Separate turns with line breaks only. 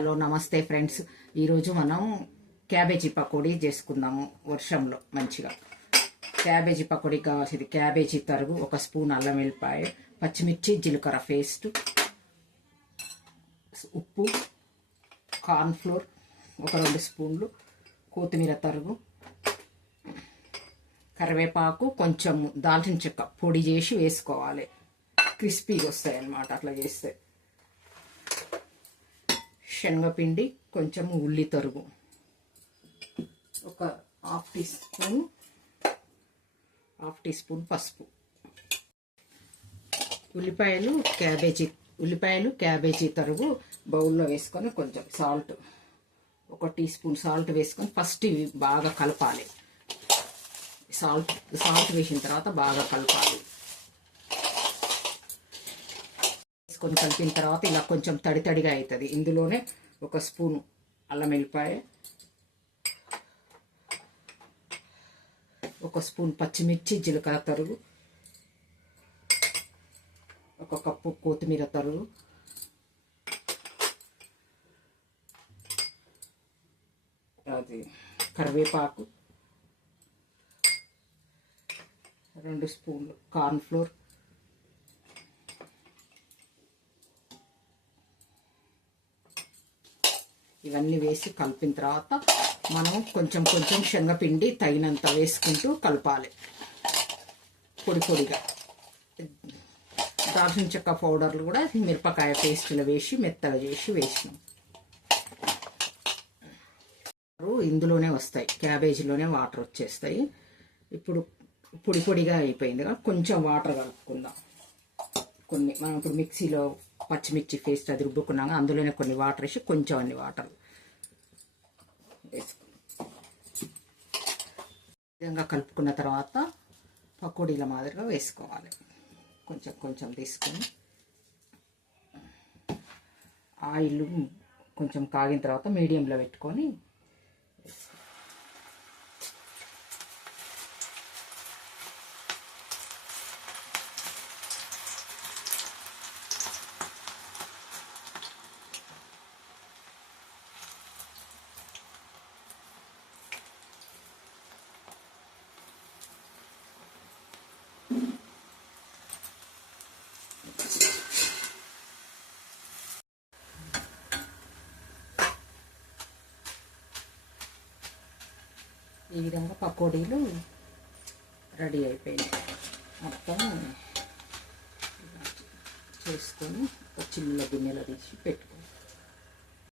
Hello నమస్తే friends. ఈరోజు మనం క్యాబేజీ పకోడీ చేసుకుందాము వర్షంలో మంచిగా. క్యాబేజీ పకోడీ కావాల్సింది. క్యాబేజీ తరుగు ఒక స్పూన్ అల్లం వెల్లిపాయ పచ్చిమిర్చి జీలకర్ర పేస్ట్ ఉప్పు కార్న్ఫ్లోర్ ఒక రెండు స్పూన్లు కొత్తిమీర తరుగు కరివేపాకు కొంచెం దాల్చిన చెక్క పొడి చేసి వేసుకోవాలి. క్రిస్పీగా వస్తాయి అన్నమాట అట్లా చేస్తే. శనగపిండి కొంచెం ఉల్లి తరుగు. ఒక half teaspoon half teaspoon పసుపు. ఉల్లిపాయలు క్యాబేజీ ఉల్లిపాయలు క్యాబేజీ తరుగు బౌల్లో వేసుకొని కొంచెం సాల్ట్ ఒక టీ స్పూన్ సాల్ట్ వేసుకొని ఫస్ట్ ఇవి బాగా కలపాలి. సాల్ట్ సాల్ట్ వేసిన తర్వాత బాగా కలపాలి. వేసుకొని కలిపిన తర్వాత ఇలా కొంచెం తడి తడిగా అవుతుంది ఇందులోనే ఒక స్పూన్ అల్లం వెల్లిపాయ ఒక స్పూన్ పచ్చిమిర్చి జీలకర్ర తరుగు ఒక కప్పు కొత్తిమీర తరుగు అది కరివేపాకు రెండు స్పూన్లు కార్న్ఫ్లోర్ ఇవన్నీ వేసి కలిపిన తర్వాత మనం కొంచెం కొంచెం శనగపిండి తగినంత వేసుకుంటూ కలపాలి. పొడి పొడిగా. దాల్చిన చెక్క పౌడర్లు కూడా మిరపకాయ పేస్టులు వేసి మెత్తగా చేసి వేసినాం. ఇందులోనే వస్తాయి. క్యాబేజీలోనే వాటర్ వచ్చేస్తాయి. ఇప్పుడు పొడి పొడిగా అయిపోయింది కొంచెం వాటర్ కలుపుకుందాం. కొన్ని మనం ఇప్పుడు మిక్సీలో పచ్చిమిర్చి పేస్ట్ అది రుబ్బుకున్నాక అందులోనే కొన్ని వాటర్ వేసి కొంచెం అన్ని వాటర్ విధంగా కలుపుకున్న తర్వాత పకోడీల మాదిరిగా వేసుకోవాలి. కొంచెం కొంచెం తీసుకొని ఆయిల్ కొంచెం కాగిన తర్వాత మీడియంలో పెట్టుకొని ఈ విధంగా పకోడీలు రెడీ అయిపోయినాయి. మొత్తం చేసుకొని ఒక చిన్న గిన్నెలో తీసి పెట్టుకోవాలి